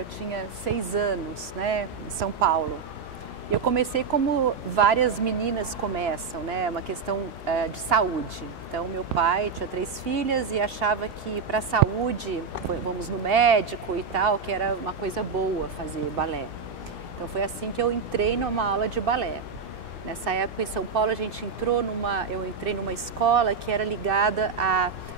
eu tinha 6 anos, né, em São Paulo. Eu comecei como várias meninas começam, né, uma questão de saúde. Então, meu pai tinha 3 filhas e achava que para a saúde, vamos no médico e tal, que era uma coisa boa fazer balé. Então, foi assim que eu entrei numa aula de balé. Nessa época, em São Paulo, eu entrei numa escola que era ligada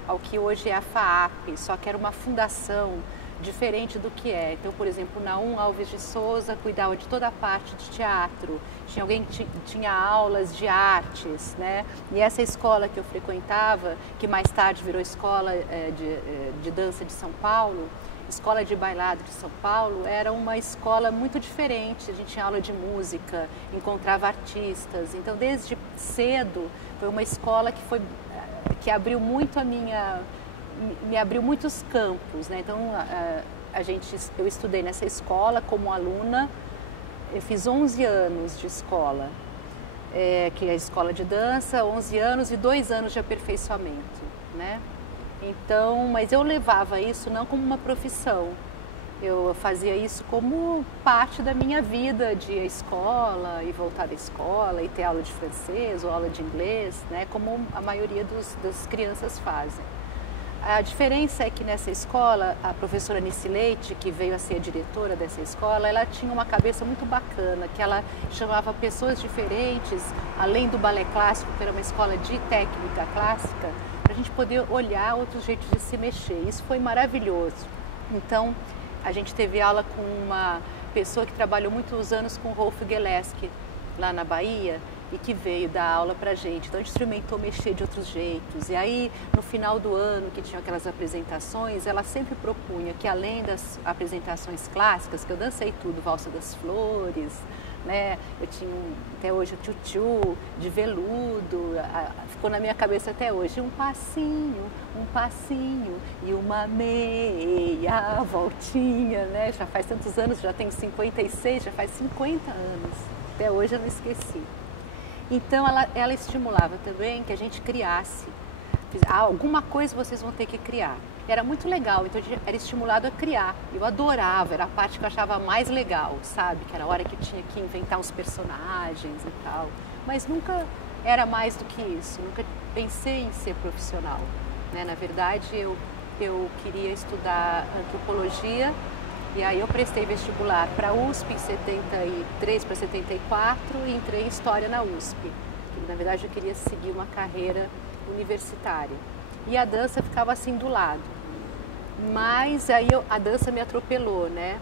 ao que hoje é a FAAP, só que era uma fundação diferente do que é. Então, por exemplo, Naum Alves de Souza cuidava de toda a parte de teatro, tinha alguém que tinha aulas de artes, né? E essa escola que eu frequentava, que mais tarde virou Escola de Dança de São Paulo, Escola de Bailado de São Paulo, era uma escola muito diferente. A gente tinha aula de música, encontrava artistas. Então, desde cedo, foi uma escola que abriu muito me abriu muitos campos, né? Então, eu estudei nessa escola como aluna. Eu fiz 11 anos de escola, que é a escola de dança, 11 anos e 2 anos de aperfeiçoamento, né? Então, mas eu levava isso não como uma profissão, eu fazia isso como parte da minha vida, de ir à escola e voltar da escola e ter aula de francês ou aula de inglês, né? Como a maioria das crianças fazem. A diferença é que nessa escola, a professora Nice Leite, que veio a ser a diretora dessa escola, ela tinha uma cabeça muito bacana, que ela chamava pessoas diferentes, além do balé clássico, que era uma escola de técnica clássica, para a gente poder olhar outros jeitos de se mexer. Isso foi maravilhoso. Então, a gente teve aula com uma pessoa que trabalhou muitos anos com Rolf Gillespie, lá na Bahia, e que veio dar aula pra gente. Então a gente experimentou mexer de outros jeitos. E aí, no final do ano, que tinha aquelas apresentações, ela sempre propunha que, além das apresentações clássicas, que eu dancei tudo, Valsa das Flores, né? Eu tinha até hoje o tchutchu de veludo, ficou na minha cabeça até hoje, um passinho e uma meia voltinha, né? Já faz tantos anos, já tenho 56, já faz 50 anos. Até hoje eu não esqueci. Então, ela estimulava também que a gente criasse. Alguma coisa vocês vão ter que criar. Era muito legal, então a gente era estimulado a criar. Eu adorava, era a parte que eu achava mais legal, sabe? Que era a hora que eu tinha que inventar uns personagens e tal. Mas nunca era mais do que isso, nunca pensei em ser profissional, né? Na verdade, eu queria estudar antropologia. E aí eu prestei vestibular para a USP em 73 para 74 e entrei em História na USP. Na verdade, eu queria seguir uma carreira universitária. E a dança ficava assim do lado. Mas aí a dança me atropelou, né?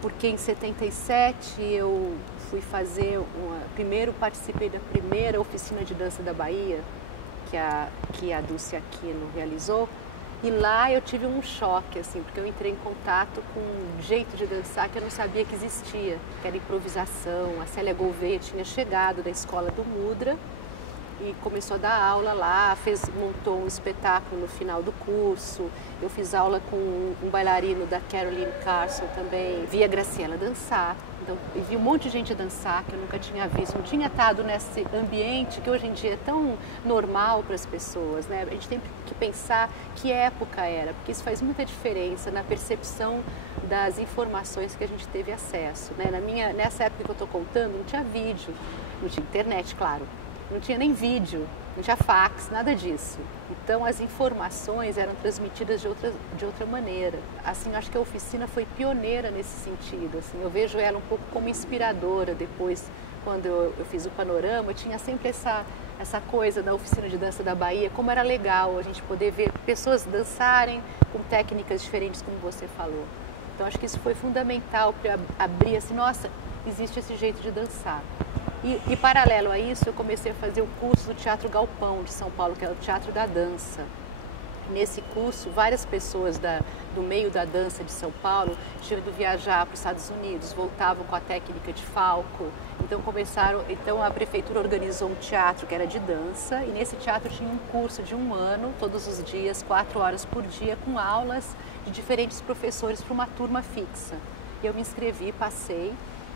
Porque em 77 eu fui fazer, primeiro participei da primeira oficina de dança da Bahia, que a Dulce Aquino realizou. E lá eu tive um choque, assim, porque eu entrei em contato com um jeito de dançar que eu não sabia que existia, que era improvisação. A Célia Gouveia tinha chegado da escola do Mudra e começou a dar aula lá, montou um espetáculo no final do curso. Eu fiz aula com um bailarino da Caroline Carson também, vi a Graciela dançar. Então, eu vi um monte de gente dançar que eu nunca tinha visto, não tinha estado nesse ambiente que hoje em dia é tão normal para as pessoas, né? A gente tem que pensar que época era, porque isso faz muita diferença na percepção das informações que a gente teve acesso, né? Nessa época que eu estou contando, não tinha vídeo, não tinha internet, claro, não tinha nem vídeo, não tinha fax, nada disso. Então as informações eram transmitidas de outra maneira. Assim, eu acho que a oficina foi pioneira nesse sentido. Assim, eu vejo ela um pouco como inspiradora. Depois, quando eu fiz o Panorama, eu tinha sempre essa coisa da oficina de dança da Bahia, como era legal a gente poder ver pessoas dançarem com técnicas diferentes, como você falou. Então acho que isso foi fundamental para abrir assim, nossa, existe esse jeito de dançar. E paralelo a isso, eu comecei a fazer o curso do Teatro Galpão de São Paulo, que é o Teatro da Dança. Nesse curso, várias pessoas do meio da dança de São Paulo tinham ido viajar para os Estados Unidos, voltavam com a técnica de Falco. Então a prefeitura organizou um teatro que era de dança, e nesse teatro tinha um curso de 1 ano, todos os dias, 4 horas por dia, com aulas de diferentes professores para uma turma fixa. Eu me inscrevi, passei.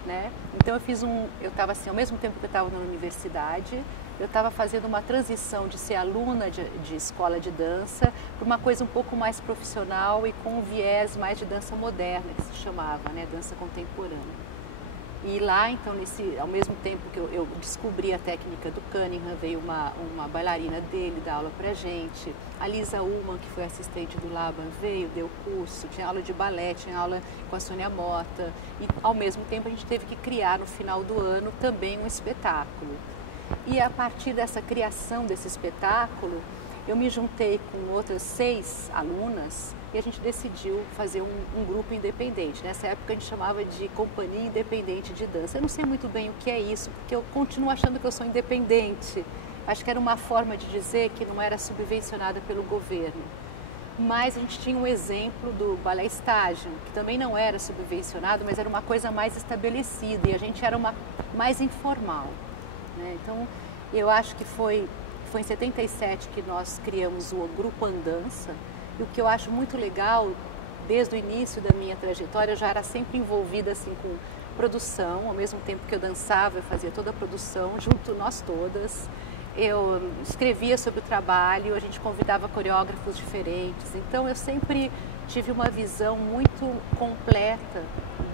Né? Então eu estava assim, ao mesmo tempo que eu estava na universidade, eu estava fazendo uma transição de ser aluna de escola de dança para uma coisa um pouco mais profissional e com um viés mais de dança moderna, que se chamava, né, dança contemporânea. E lá, então, ao mesmo tempo que eu descobri a técnica do Cunningham, veio uma bailarina dele dar aula pra gente. A Lisa Ullman, que foi assistente do Laban, veio, deu curso, tinha aula de balé, tinha aula com a Sônia Mota. E, ao mesmo tempo, a gente teve que criar, no final do ano, também um espetáculo. E, a partir dessa criação desse espetáculo, eu me juntei com outras 6 alunas e a gente decidiu fazer um grupo independente. Nessa época a gente chamava de Companhia Independente de Dança. Eu não sei muito bem o que é isso, porque eu continuo achando que eu sou independente. Acho que era uma forma de dizer que não era subvencionada pelo governo. Mas a gente tinha um exemplo do Balé Estágio, que também não era subvencionado, mas era uma coisa mais estabelecida e a gente era mais informal, né? Então, eu acho que foi em 77 que nós criamos o Grupo Andança, e o que eu acho muito legal, desde o início da minha trajetória, eu já era sempre envolvida assim, com produção, ao mesmo tempo que eu dançava, eu fazia toda a produção, junto nós todas. Eu escrevia sobre o trabalho, a gente convidava coreógrafos diferentes, então eu sempre tive uma visão muito completa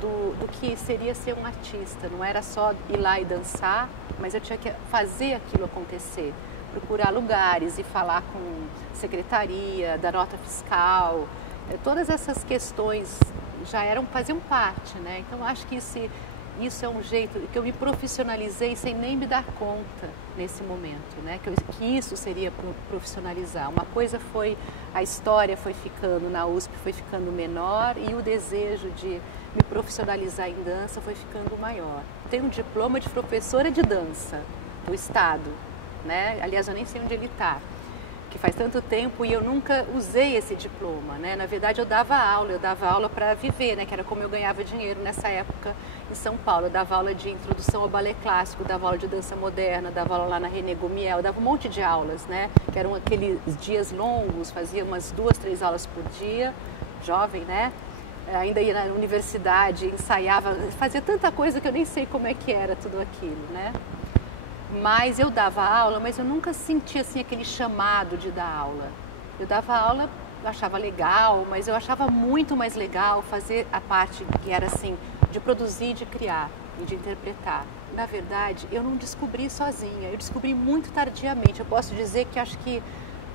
do que seria ser um artista. Não era só ir lá e dançar, mas eu tinha que fazer aquilo acontecer. Procurar lugares e falar com secretaria, da nota fiscal, todas essas questões faziam parte, né? Então acho que isso é um jeito que eu me profissionalizei sem nem me dar conta nesse momento, né? Que isso seria profissionalizar. Uma coisa a história foi ficando na USP, foi ficando menor e o desejo de me profissionalizar em dança foi ficando maior. Tenho um diploma de professora de dança do Estado, né? Aliás, eu nem sei onde ele está, que faz tanto tempo e eu nunca usei esse diploma, né? Na verdade, eu dava aula para viver, né? Que era como eu ganhava dinheiro nessa época em São Paulo. Eu dava aula de introdução ao balé clássico, dava aula de dança moderna, dava aula lá na René Gumiel, dava um monte de aulas, né? Que eram aqueles dias longos, fazia umas 2, 3 aulas por dia, jovem, né? Ainda ia na universidade, ensaiava, fazia tanta coisa que eu nem sei como é que era tudo aquilo, né? Mas eu dava aula, mas eu nunca sentia assim aquele chamado de dar aula. Eu dava aula, eu achava legal, mas eu achava muito mais legal fazer a parte que era assim, de produzir, de criar e de interpretar. Na verdade, eu não descobri sozinha, eu descobri muito tardiamente. Eu posso dizer que acho que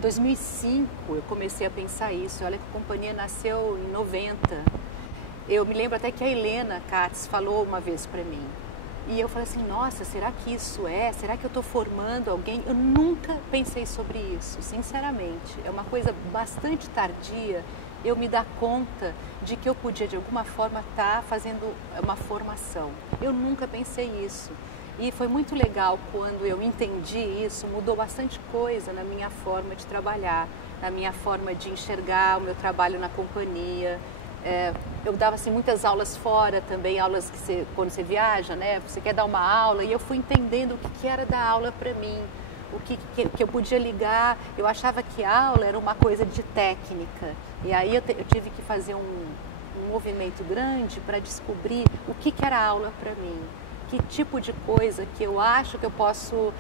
2005 eu comecei a pensar isso. Olha que a companhia nasceu em 90. Eu me lembro até que a Helena Katz falou uma vez para mim. E eu falei assim, nossa, será que isso é? Será que eu estou formando alguém? Eu nunca pensei sobre isso, sinceramente. É uma coisa bastante tardia eu me dar conta de que eu podia, de alguma forma, estar fazendo uma formação. Eu nunca pensei isso. E foi muito legal quando eu entendi isso, mudou bastante coisa na minha forma de trabalhar, na minha forma de enxergar o meu trabalho na companhia. Eu dava assim, muitas aulas fora também, aulas que quando você viaja, né? Você quer dar uma aula e eu fui entendendo o que era dar aula para mim, o que eu podia ligar. Eu achava que a aula era uma coisa de técnica e aí eu tive que fazer um movimento grande para descobrir o que era aula para mim, que tipo de coisa que eu acho que eu posso,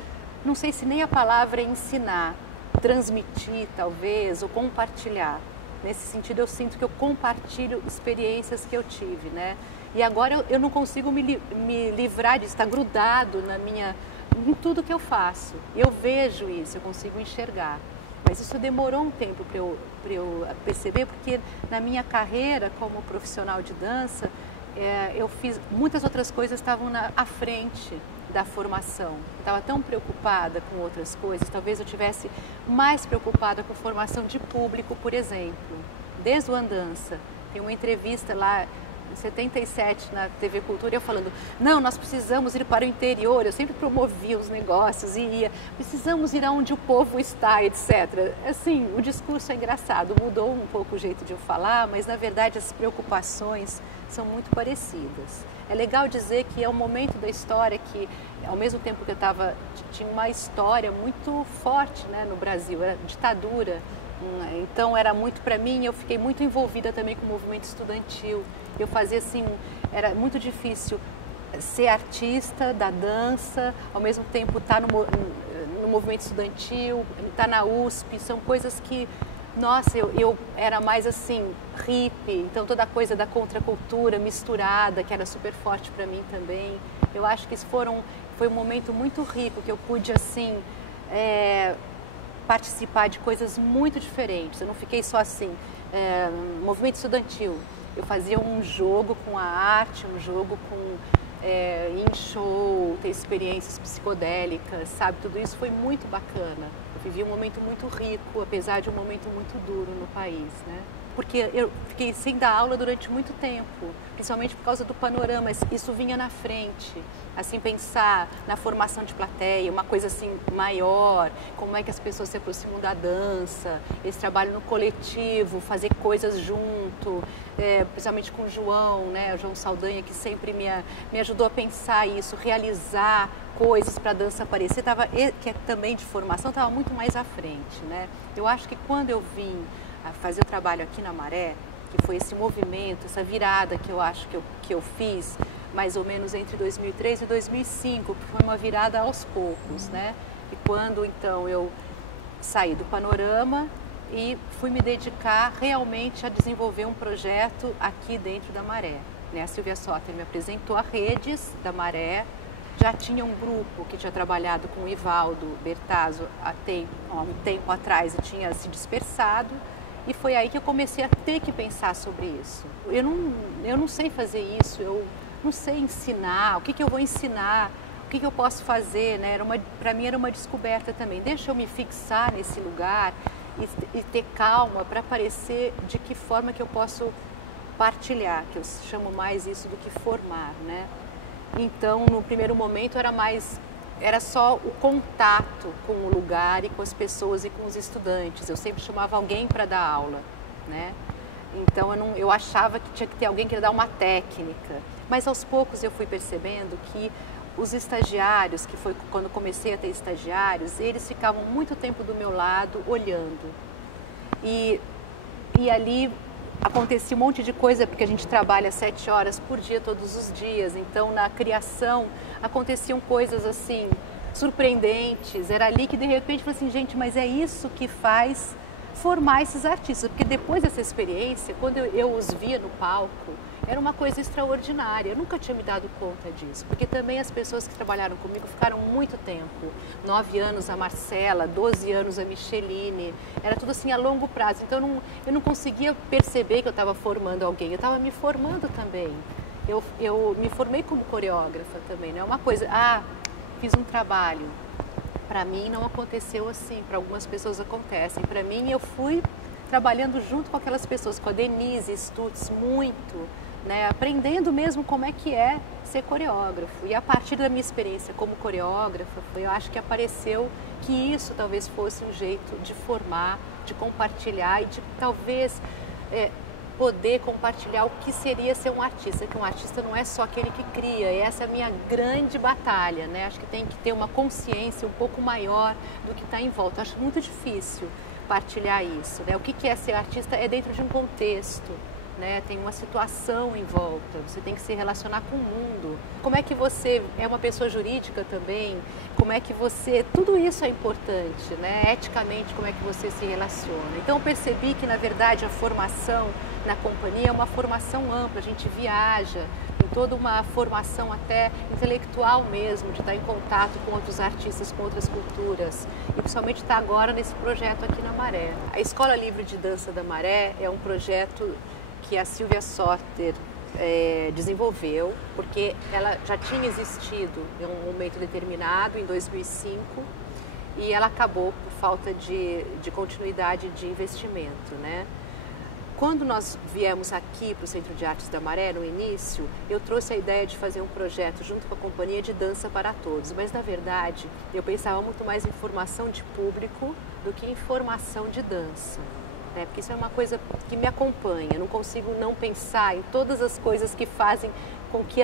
não sei se nem a palavra é ensinar, transmitir talvez ou compartilhar. Nesse sentido, eu sinto que eu compartilho experiências que eu tive, né? E agora eu não consigo me livrar disso, está grudado em tudo que eu faço. Eu vejo isso, eu consigo enxergar. Mas isso demorou um tempo para eu perceber, porque na minha carreira como profissional de dança, eu fiz muitas outras coisas estavam à frente da formação. Eu estava tão preocupada com outras coisas, talvez eu tivesse mais preocupada com formação de público, por exemplo. Desde o Andança, tem uma entrevista lá em 77 na TV Cultura, eu falando, não, nós precisamos ir para o interior, eu sempre promovia os negócios e ia, precisamos ir aonde o povo está, etc. Assim, o discurso é engraçado, mudou um pouco o jeito de eu falar, mas na verdade as preocupações são muito parecidas. É legal dizer que é um momento da história que, ao mesmo tempo que tinha uma história muito forte, né, no Brasil, era ditadura, então era muito para mim, eu fiquei muito envolvida também com o movimento estudantil. Eu fazia assim, era muito difícil ser artista da dança, ao mesmo tempo estar no movimento estudantil, estar na USP, são coisas que, nossa, eu era mais assim, hippie, então toda a coisa da contracultura misturada, que era super forte para mim também. Eu acho que foi um momento muito rico, que eu pude, assim, participar de coisas muito diferentes. Eu não fiquei só assim, movimento estudantil. Eu fazia um jogo com a arte, um jogo ir em show, ter experiências psicodélicas, sabe? Tudo isso foi muito bacana. Eu vivi um momento muito rico, apesar de um momento muito duro no país, né? Porque eu fiquei sem dar aula durante muito tempo, principalmente por causa do panorama. Isso vinha na frente, assim, pensar na formação de plateia, uma coisa assim maior, como é que as pessoas se aproximam da dança, esse trabalho no coletivo, fazer coisas junto, principalmente com o João, né, o João Saldanha, que sempre me ajudou a pensar isso, realizar coisas para a dança aparecer, que é também de formação, estava muito mais à frente, né? Eu acho que quando eu vim a fazer o trabalho aqui na Maré, que foi esse movimento, essa virada que eu acho que eu fiz, mais ou menos entre 2003 e 2005, que foi uma virada aos poucos, né? E quando, então, eu saí do panorama e fui me dedicar realmente a desenvolver um projeto aqui dentro da Maré, né? A Silvia Soter me apresentou a Redes da Maré, já tinha um grupo que tinha trabalhado com o Ivaldo Bertazzo há um tempo atrás e tinha se dispersado. E foi aí que eu comecei a ter que pensar sobre isso. Eu não sei fazer isso, eu não sei ensinar, o que eu vou ensinar, o que eu posso fazer, né? Para mim era uma descoberta também. Deixa eu me fixar nesse lugar e ter calma para aparecer de que forma que eu posso partilhar, que eu chamo mais isso do que formar, né? Então, no primeiro momento era só o contato com o lugar e com as pessoas e com os estudantes. Eu sempre chamava alguém para dar aula, né? Então eu achava que tinha que ter alguém que ia dar uma técnica. Mas aos poucos eu fui percebendo que os estagiários, que foi quando comecei a ter estagiários, eles ficavam muito tempo do meu lado olhando. E ali acontecia um monte de coisa, porque a gente trabalha 7 horas por dia, todos os dias. Então, na criação, aconteciam coisas assim, surpreendentes. Era ali que, de repente, eu falei assim, gente, mas é isso que faz formar esses artistas. Porque depois dessa experiência, quando eu os via no palco, era uma coisa extraordinária. Eu nunca tinha me dado conta disso. Porque também as pessoas que trabalharam comigo ficaram muito tempo. 9 anos a Marcela, 12 anos a Micheline. Era tudo assim a longo prazo. Então eu não conseguia perceber que eu estava formando alguém. Eu estava me formando também. Eu me formei como coreógrafa também. Não é uma coisa, fiz um trabalho. Para mim não aconteceu assim. Para algumas pessoas acontecem. Para mim eu fui trabalhando junto com aquelas pessoas, com a Denise Stutz, muito, né, aprendendo mesmo como é que é ser coreógrafo. E a partir da minha experiência como coreógrafa, eu acho que apareceu que isso talvez fosse um jeito de formar, de compartilhar e de talvez poder compartilhar o que seria ser um artista, que um artista não é só aquele que cria, e essa é a minha grande batalha, né? Acho que tem que ter uma consciência um pouco maior do que está em volta. Acho muito difícil partilhar isso, né? O que é ser artista é dentro de um contexto, né? Tem uma situação em volta, você tem que se relacionar com o mundo. Como é que você é uma pessoa jurídica também? Como é que você... Tudo isso é importante, né? Eticamente, como é que você se relaciona. Então, eu percebi que, na verdade, a formação na companhia é uma formação ampla. A gente viaja, tem toda uma formação até intelectual mesmo, de estar em contato com outros artistas, com outras culturas. E, principalmente, estar agora nesse projeto aqui na Maré. A Escola Livre de Dança da Maré é um projeto que a Silvia Soter desenvolveu, porque ela já tinha existido em um momento determinado, em 2005, e ela acabou por falta de continuidade de investimento, né? Quando nós viemos aqui para o Centro de Artes da Maré, no início, eu trouxe a ideia de fazer um projeto junto com a Companhia de Dança para Todos, mas na verdade eu pensava muito mais em formação de público do que em formação de dança. Porque isso é uma coisa que me acompanha, eu não consigo não pensar em todas as coisas que fazem com que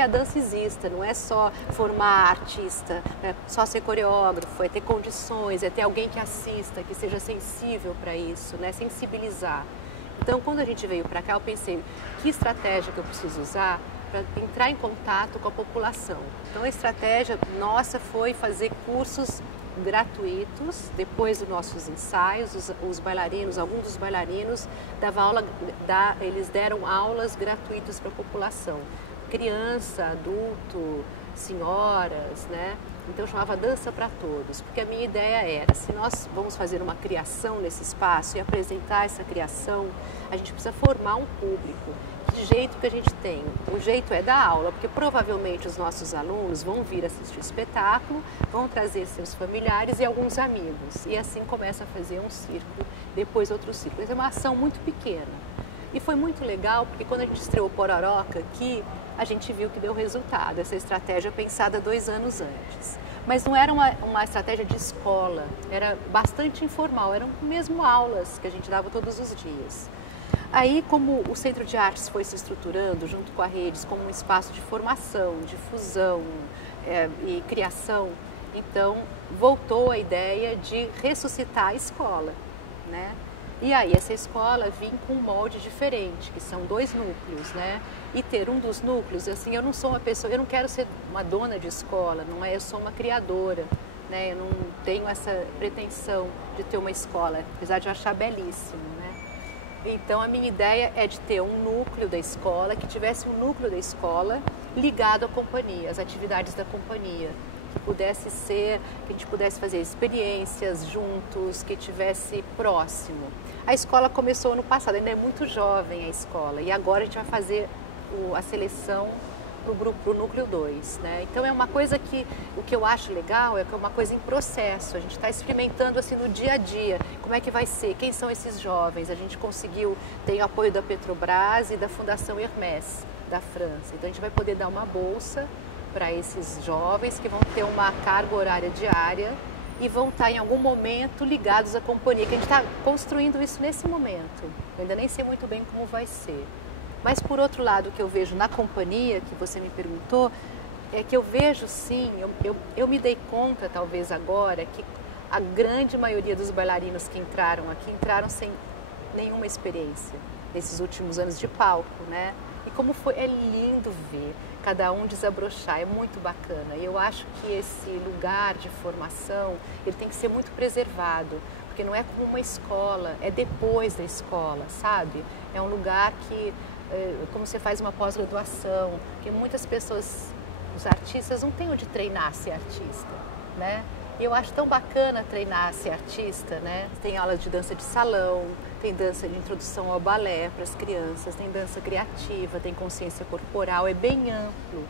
a dança exista. Não é só formar artista, é só ser coreógrafo, é ter condições, é ter alguém que assista, que seja sensível para isso, né? Sensibilizar. Então, quando a gente veio para cá, eu pensei, que estratégia que eu preciso usar para entrar em contato com a população. Então a estratégia nossa foi fazer cursos gratuitos. Depois dos nossos ensaios, os bailarinos, alguns dos bailarinos eles deram aulas gratuitas para a população, criança, adulto, senhoras, né? Então eu chamava Dança para Todos, porque a minha ideia era, se nós vamos fazer uma criação nesse espaço e apresentar essa criação, a gente precisa formar um público. Que jeito que a gente tem? O jeito é dar aula, porque provavelmente os nossos alunos vão vir assistir o espetáculo, vão trazer seus familiares e alguns amigos. E assim começa a fazer um círculo, depois outro círculo. É uma ação muito pequena. E foi muito legal, porque quando a gente estreou Pororoca aqui, a gente viu que deu resultado, essa estratégia pensada 2 anos antes. Mas não era uma estratégia de escola, era bastante informal, eram mesmo aulas que a gente dava todos os dias. Aí, como o Centro de Artes foi se estruturando junto com a Redes como um espaço de formação, difusão e criação, então voltou a ideia de ressuscitar a escola, né? E aí essa escola vinha com um molde diferente, que são 2 núcleos, né? E ter um dos núcleos, assim, eu não sou uma pessoa, eu não quero ser uma dona de escola, não é, eu sou uma criadora, né? Eu não tenho essa pretensão de ter uma escola, apesar de eu achar belíssimo, né? Então a minha ideia é de ter um núcleo da escola, que tivesse um núcleo da escola ligado à companhia, às atividades da companhia. Que pudesse ser, que a gente pudesse fazer experiências juntos, que tivesse próximo. A escola começou ano passado, ainda é muito jovem a escola, e agora a gente vai fazer a seleção para o núcleo 2, né? Então é uma coisa que, o que eu acho legal é que é uma coisa em processo, a gente está experimentando assim no dia a dia, como é que vai ser, quem são esses jovens, a gente conseguiu, tem o apoio da Petrobras e da Fundação Hermès, da França, então a gente vai poder dar uma bolsa para esses jovens que vão ter uma carga horária diária e vão estar em algum momento ligados à companhia, que a gente está construindo isso nesse momento, eu ainda nem sei muito bem como vai ser. Mas, por outro lado, o que eu vejo na companhia, que você me perguntou, é que eu vejo, sim, eu me dei conta, talvez agora, que a grande maioria dos bailarinos que entraram aqui, entraram sem nenhuma experiência nesses últimos anos de palco, né? E como foi, é lindo ver cada um desabrochar, é muito bacana. E eu acho que esse lugar de formação, ele tem que ser muito preservado, porque não é como uma escola, é depois da escola, sabe? É um lugar que como você faz uma pós-graduação, que muitas pessoas, os artistas, não têm onde treinar a ser artista, né? E eu acho tão bacana treinar a ser artista, né? Tem aulas de dança de salão, tem dança de introdução ao balé para as crianças, tem dança criativa, tem consciência corporal, é bem amplo,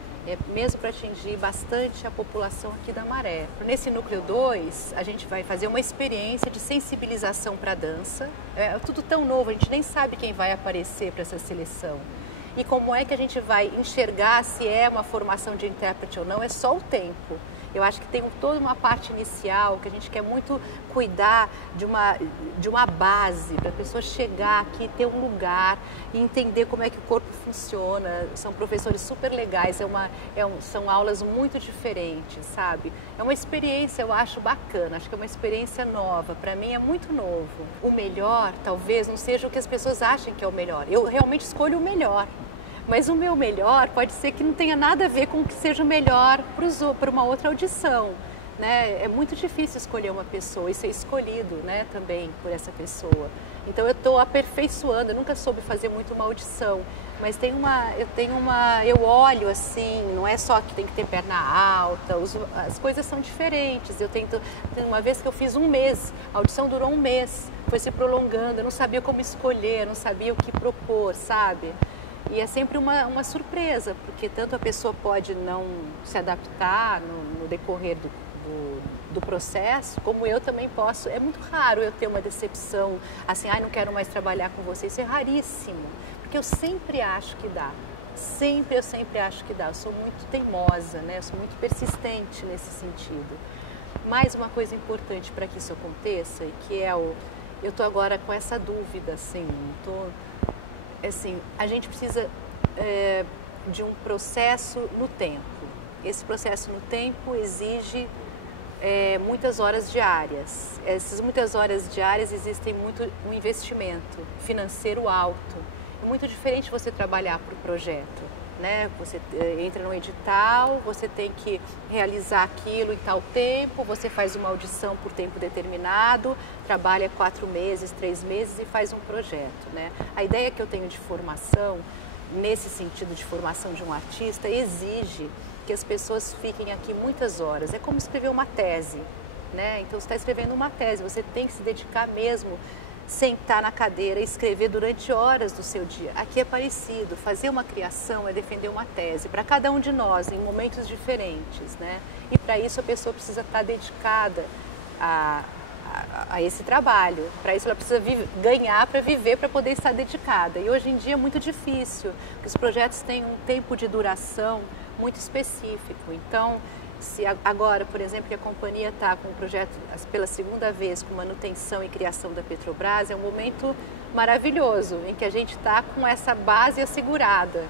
mesmo para atingir bastante a população aqui da Maré. Nesse núcleo 2, a gente vai fazer uma experiência de sensibilização para a dança, é tudo tão novo, a gente nem sabe quem vai aparecer para essa seleção. E como é que a gente vai enxergar se é uma formação de intérprete ou não, é só o tempo. Eu acho que tem toda uma parte inicial que a gente quer muito cuidar de uma base para a pessoa chegar aqui, ter um lugar e entender como é que o corpo funciona. São professores super legais, são aulas muito diferentes, sabe? É uma experiência, eu acho, bacana, acho que é uma experiência nova. Para mim é muito novo. O melhor, talvez, não seja o que as pessoas acham que é o melhor. Eu realmente escolho o melhor. Mas o meu melhor pode ser que não tenha nada a ver com o que seja o melhor para uma outra audição, né? É muito difícil escolher uma pessoa e ser escolhido, né, também por essa pessoa. Então eu estou aperfeiçoando, eu nunca soube fazer muito uma audição, mas eu olho assim, não é só que tem que ter perna alta, as coisas são diferentes. Tem uma vez que eu fiz 1 mês, a audição durou 1 mês, foi se prolongando, eu não sabia como escolher, eu não sabia o que propor, sabe? E é sempre uma surpresa, porque tanto a pessoa pode não se adaptar no decorrer do processo, como eu também posso. É muito raro eu ter uma decepção, assim, não quero mais trabalhar com você. Isso é raríssimo, porque eu sempre acho que dá. Eu sempre acho que dá. Eu sou muito teimosa, né? Eu sou muito persistente nesse sentido. Mais uma coisa importante para que isso aconteça, e que eu estou agora com essa dúvida, assim, assim, a gente precisa de um processo no tempo. Esse processo no tempo exige muitas horas diárias. Essas muitas horas diárias existem muito um investimento financeiro alto. É muito diferente você trabalhar por projeto, né? Você entra no edital, você tem que realizar aquilo em tal tempo, você faz uma audição por tempo determinado, trabalha 4 meses, 3 meses e faz um projeto, né? A ideia que eu tenho de formação, nesse sentido de formação de um artista, exige que as pessoas fiquem aqui muitas horas. É como escrever uma tese, né? Então, você está escrevendo uma tese, você tem que se dedicar mesmo, sentar na cadeira e escrever durante horas do seu dia. Aqui é parecido, fazer uma criação é defender uma tese, para cada um de nós, em momentos diferentes, né? E para isso a pessoa precisa estar dedicada a esse trabalho. Para isso ela precisa ganhar para viver, para poder estar dedicada. E hoje em dia é muito difícil, porque os projetos têm um tempo de duração muito específico. Então, se agora, por exemplo, que a companhia está com o projeto pela segunda vez com manutenção e criação da Petrobras, é um momento maravilhoso em que a gente está com essa base assegurada.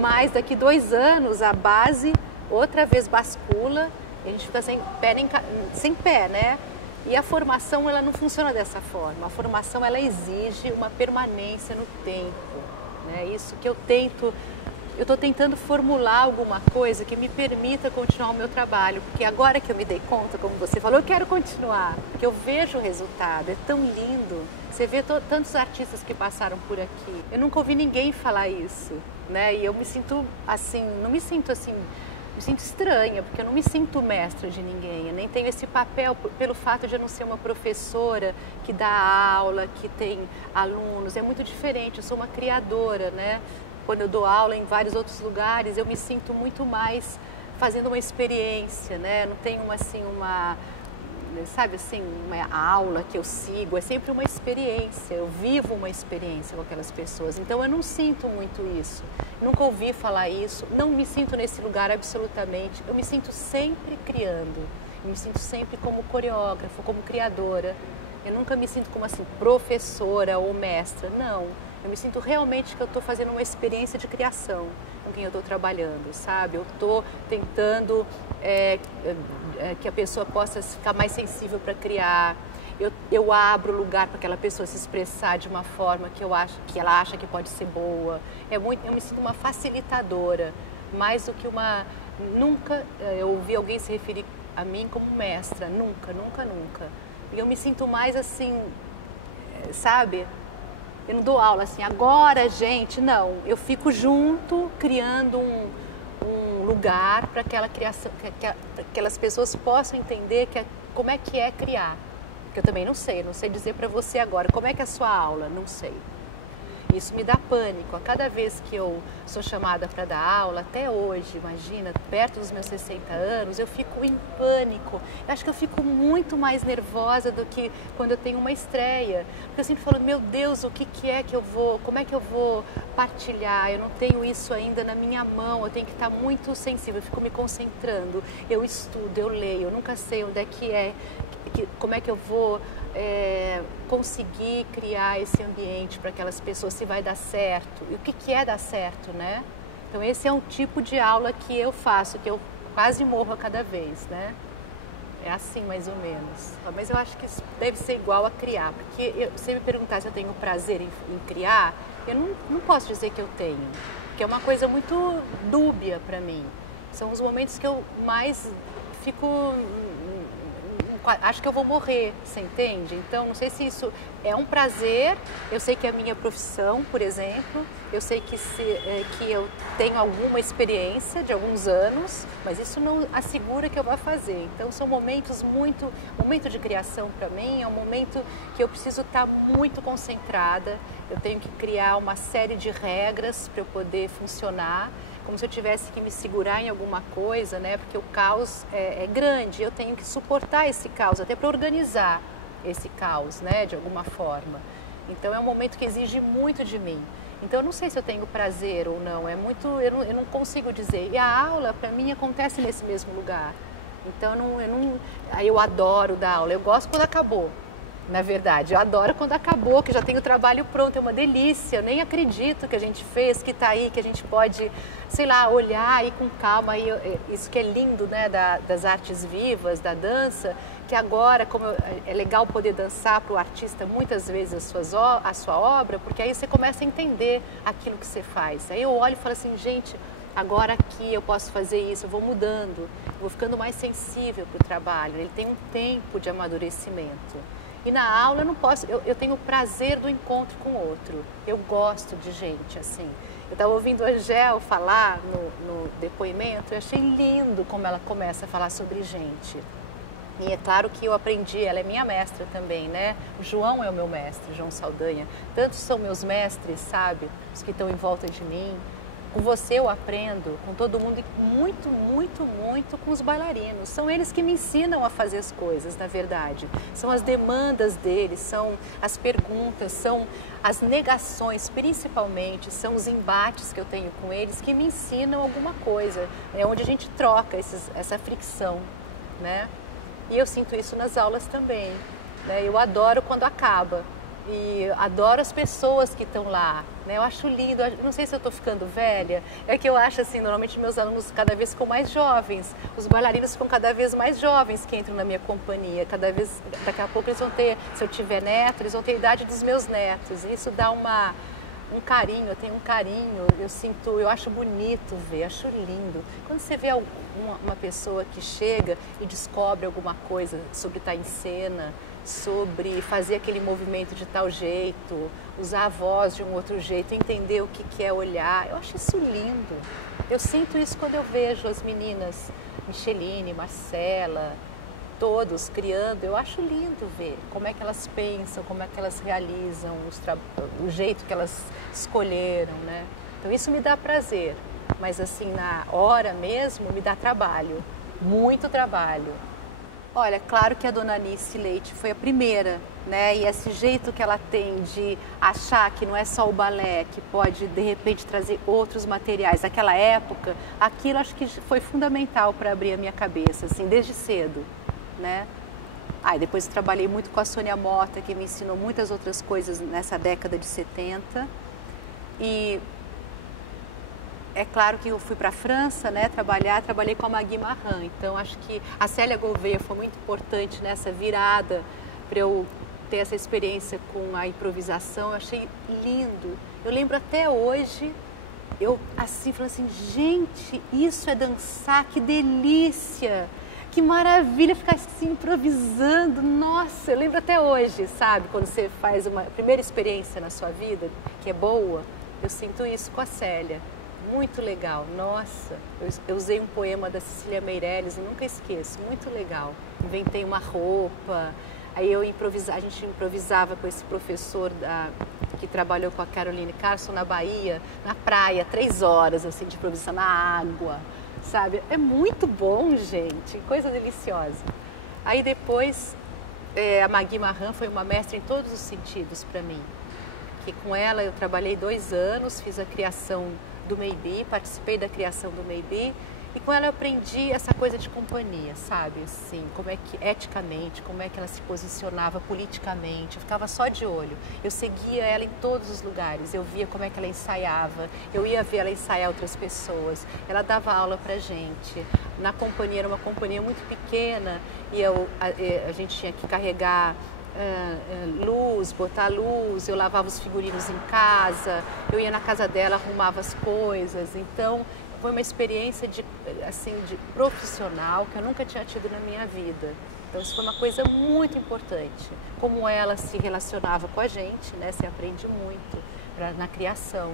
Mas daqui 2 anos a base outra vez bascula e a gente fica sem pé, né? E a formação ela não funciona dessa forma. A formação ela exige uma permanência no tempo, né? Isso que eu estou tentando formular alguma coisa que me permita continuar o meu trabalho, porque agora que eu me dei conta, como você falou, eu quero continuar, porque eu vejo o resultado, é tão lindo. Você vê tantos artistas que passaram por aqui. Eu nunca ouvi ninguém falar isso, né? E eu me sinto assim, me sinto estranha, porque eu não me sinto mestra de ninguém. Eu nem tenho esse papel pelo fato de eu não ser uma professora que dá aula, que tem alunos. É muito diferente, eu sou uma criadora, né? Quando eu dou aula em vários outros lugares, eu me sinto muito mais fazendo uma experiência, né? Não tenho uma aula que eu sigo, é sempre uma experiência, eu vivo uma experiência com aquelas pessoas. Então eu não sinto muito isso, nunca ouvi falar isso, não me sinto nesse lugar absolutamente, eu me sinto sempre criando, eu me sinto sempre como coreógrafa, como criadora. Eu nunca me sinto como assim, professora ou mestra, não. Eu me sinto realmente que eu estou fazendo uma experiência de criação com quem eu estou trabalhando, sabe? Eu estou tentando que a pessoa possa ficar mais sensível para criar. Eu abro lugar para aquela pessoa se expressar de uma forma que ela acha que pode ser boa. Eu me sinto uma facilitadora, mais do que uma... Nunca eu ouvi alguém se referir a mim como mestra, nunca, nunca, nunca. E eu me sinto mais assim, sabe? Eu não dou aula assim, agora, gente, não. Eu fico junto, criando um lugar para aquela criação, que aquelas pessoas possam entender como é que é criar. Porque eu também não sei dizer para você agora, como é que é a sua aula? Não sei. Isso me dá pânico. A cada vez que eu sou chamada para dar aula, até hoje, imagina, perto dos meus 60 anos, eu fico em pânico. Eu acho que eu fico muito mais nervosa do que quando eu tenho uma estreia. Porque eu sempre falo, meu Deus, como é que eu vou partilhar? Eu não tenho isso ainda na minha mão, eu tenho que estar muito sensível, eu fico me concentrando. Eu estudo, eu leio, eu nunca sei onde é que é, como é que eu vou... conseguir criar esse ambiente para aquelas pessoas, se vai dar certo, e o que é dar certo, né? Então esse é um tipo de aula que eu faço, que eu quase morro a cada vez, né? É assim mais ou menos. Mas eu acho que isso deve ser igual a criar, porque se me perguntar se eu tenho prazer em criar, eu não posso dizer que eu tenho, porque é uma coisa muito dúbia para mim. São os momentos que eu mais fico... Acho que eu vou morrer, você entende? Então, não sei se isso é um prazer. Eu sei que é a minha profissão, por exemplo. Eu sei que eu tenho alguma experiência de alguns anos, mas isso não assegura que eu vá fazer. Então, são momentos momento de criação para mim é um momento que eu preciso estar muito concentrada. Eu tenho que criar uma série de regras para eu poder funcionar, como se eu tivesse que me segurar em alguma coisa, né? Porque o caos é grande, eu tenho que suportar esse caos, até para organizar esse caos, né? De alguma forma. Então é um momento que exige muito de mim. Então eu não sei se eu tenho prazer ou não, eu não consigo dizer. E a aula, para mim, acontece nesse mesmo lugar. Então aí eu adoro dar aula, eu gosto quando acabou. na verdade. Eu adoro quando acabou, que já tem o trabalho pronto, é uma delícia. Eu nem acredito que a gente fez, que está aí, que a gente pode, sei lá, olhar aí com calma. Aí, isso que é lindo, né, das artes vivas, da dança, que agora, como é legal poder dançar para o artista muitas vezes a sua obra, porque aí você começa a entender aquilo que você faz. Aí eu olho e falo assim, gente, agora aqui eu posso fazer isso, eu vou mudando, vou ficando mais sensível para o trabalho. Ele tem um tempo de amadurecimento. E na aula eu não posso, eu tenho o prazer do encontro com o outro. Eu gosto de gente assim. Eu estava ouvindo a Angel falar no depoimento, eu achei lindo como ela começa a falar sobre gente. E é claro que eu aprendi, ela é minha mestra também, né? O João é o meu mestre, João Saldanha. Tantos são meus mestres, sabe? Os que estão em volta de mim. Com você eu aprendo, com todo mundo, e muito, muito, muito com os bailarinos. São eles que me ensinam a fazer as coisas, na verdade. São as demandas deles, são as perguntas, são as negações, principalmente, são os embates que eu tenho com eles que me ensinam alguma coisa. É onde a gente troca essa fricção, né? E eu sinto isso nas aulas também, né? Eu adoro quando acaba. E adoro as pessoas que estão lá, né? Eu acho lindo, não sei se eu estou ficando velha, é que eu acho assim, normalmente meus alunos cada vez ficam mais jovens, os bailarinos ficam cada vez mais jovens que entram na minha companhia, cada vez, daqui a pouco eles vão ter, se eu tiver neto, eles vão ter a idade dos meus netos, e isso dá um carinho, eu tenho um carinho, eu acho bonito ver, acho lindo. Quando você vê uma pessoa que chega e descobre alguma coisa sobre estar em cena, sobre fazer aquele movimento de tal jeito, usar a voz de um outro jeito, entender o que é olhar. Eu acho isso lindo. Eu sinto isso quando eu vejo as meninas, Micheline, Marcela, todos criando. Eu acho lindo ver como é que elas pensam, como é que elas realizam, o jeito que elas escolheram, né? Então isso me dá prazer, mas assim, na hora mesmo, me dá trabalho, muito trabalho. Olha, claro que a dona Anice Leite foi a primeira, né? E esse jeito que ela tem de achar que não é só o balé, que pode, de repente, trazer outros materiais. Naquela época, aquilo acho que foi fundamental para abrir a minha cabeça, assim, desde cedo, né? E depois eu trabalhei muito com a Sônia Mota, que me ensinou muitas outras coisas nessa década de 70. E é claro que eu fui para a França, né, trabalhei com a Magui Marran, então acho que a Célia Gouveia foi muito importante nessa virada para eu ter essa experiência com a improvisação. Eu achei lindo. Eu lembro até hoje, eu assim, falando assim, gente, isso é dançar, que delícia, que maravilha ficar assim improvisando. Nossa, eu lembro até hoje, sabe, quando você faz uma primeira experiência na sua vida, que é boa, eu sinto isso com a Célia. Muito legal, nossa, eu usei um poema da Cecília Meirelles e nunca esqueço, muito legal. Inventei uma roupa, aí a gente improvisava com esse professor que trabalhou com a Caroline Carson na Bahia, na praia, 3 horas assim, de improvisação na água, sabe? É muito bom, gente, coisa deliciosa. Aí depois, a Magui Marran foi uma mestra em todos os sentidos para mim, que com ela eu trabalhei 2 anos, fiz a criação do Maybe, participei da criação do Maybe, e com ela eu aprendi essa coisa de companhia, sabe? Assim, como é que, eticamente, como é que ela se posicionava politicamente, eu ficava só de olho. Eu seguia ela em todos os lugares, eu via como é que ela ensaiava, eu ia ver ela ensaiar outras pessoas, ela dava aula pra gente. Na companhia, era uma companhia muito pequena, e a gente tinha que carregar luz, botar luz, eu lavava os figurinos em casa, eu ia na casa dela, arrumava as coisas. Então foi uma experiência de profissional que eu nunca tinha tido na minha vida. Então isso foi uma coisa muito importante, como ela se relacionava com a gente, né? Você aprende muito na criação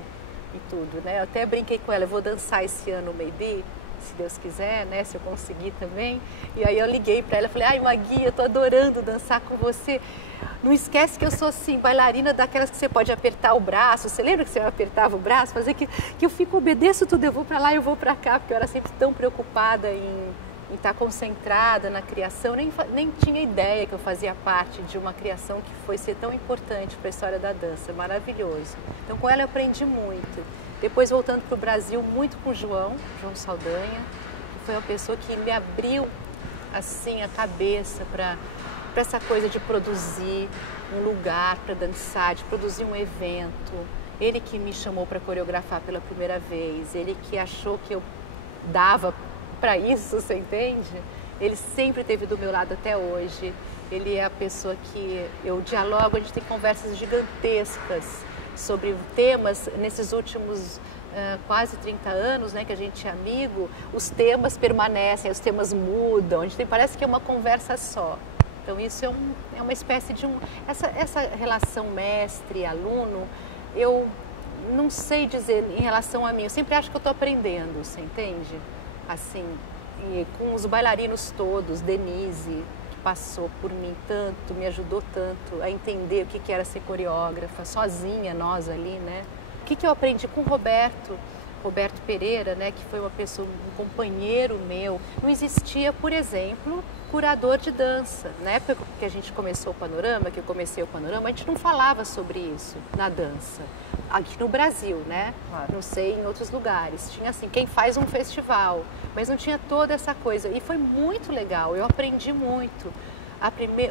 e tudo, né? Eu até brinquei com ela, eu vou dançar esse ano o Maybe, se Deus quiser, né, se eu conseguir também. E aí eu liguei para ela, falei, ai Magui, eu tô adorando dançar com você. Não esquece que eu sou assim, bailarina daquelas que você pode apertar o braço. Você lembra que você apertava o braço? Fazer que eu fico, obedeço tudo, eu vou para lá, eu vou para cá, porque eu era sempre tão preocupada em estar concentrada na criação. Nem tinha ideia que eu fazia parte de uma criação que foi ser tão importante para a história da dança. Maravilhoso. Então com ela eu aprendi muito. Depois, voltando para o Brasil, muito com o João Saldanha, que foi uma pessoa que me abriu assim a cabeça para para essa coisa de produzir um lugar para dançar, de produzir um evento. Ele que me chamou para coreografar pela primeira vez, ele que achou que eu dava para isso, você entende? Ele sempre esteve do meu lado até hoje. Ele é a pessoa que eu dialogo, a gente tem conversas gigantescas sobre temas. Nesses últimos quase 30 anos, né, que a gente é amigo, os temas permanecem, os temas mudam, a gente parece que é uma conversa só. Então isso é uma espécie de essa relação mestre-aluno, eu não sei dizer em relação a mim, eu sempre acho que eu estou aprendendo, você entende? Assim, e com os bailarinos todos, Denise, que passou por mim tanto, me ajudou tanto a entender o que era ser coreógrafa, sozinha nós ali, né? O que eu aprendi com o Roberto Pereira, né, que foi uma pessoa, um companheiro meu. Não existia, por exemplo, curador de dança. Na época que a gente começou o Panorama, que eu comecei o Panorama, a gente não falava sobre isso na dança. Aqui no Brasil, né? Claro. Não sei em outros lugares. Tinha assim, quem faz um festival, mas não tinha toda essa coisa. E foi muito legal, eu aprendi muito.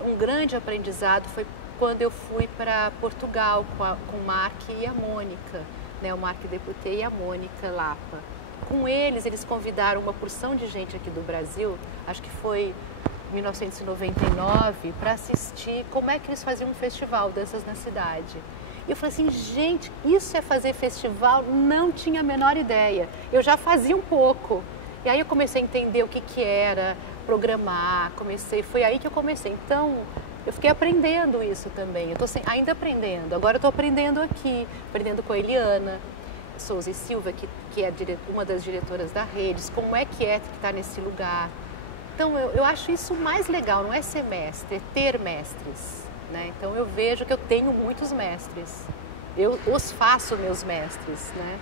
Um grande aprendizado foi quando eu fui para Portugal com o Mark e a Mônica, né, o Mark Deputé e a Mônica Lapa. Com eles convidaram uma porção de gente aqui do Brasil, acho que foi em 1999, para assistir como é que eles faziam um festival Danças na Cidade. E eu falei assim, gente, isso é fazer festival? Não tinha a menor ideia. Eu já fazia um pouco. E aí eu comecei a entender o que era programar, foi aí que eu comecei. Então, eu fiquei aprendendo isso também, eu estou ainda aprendendo, agora eu estou aprendendo aqui, aprendendo com a Eliana Souza e Silva, que é uma das diretoras da Redes, como é que estar nesse lugar. Então eu acho isso mais legal, não é ser mestre, é ter mestres, né? Então eu vejo que eu tenho muitos mestres, eu os faço meus mestres, né?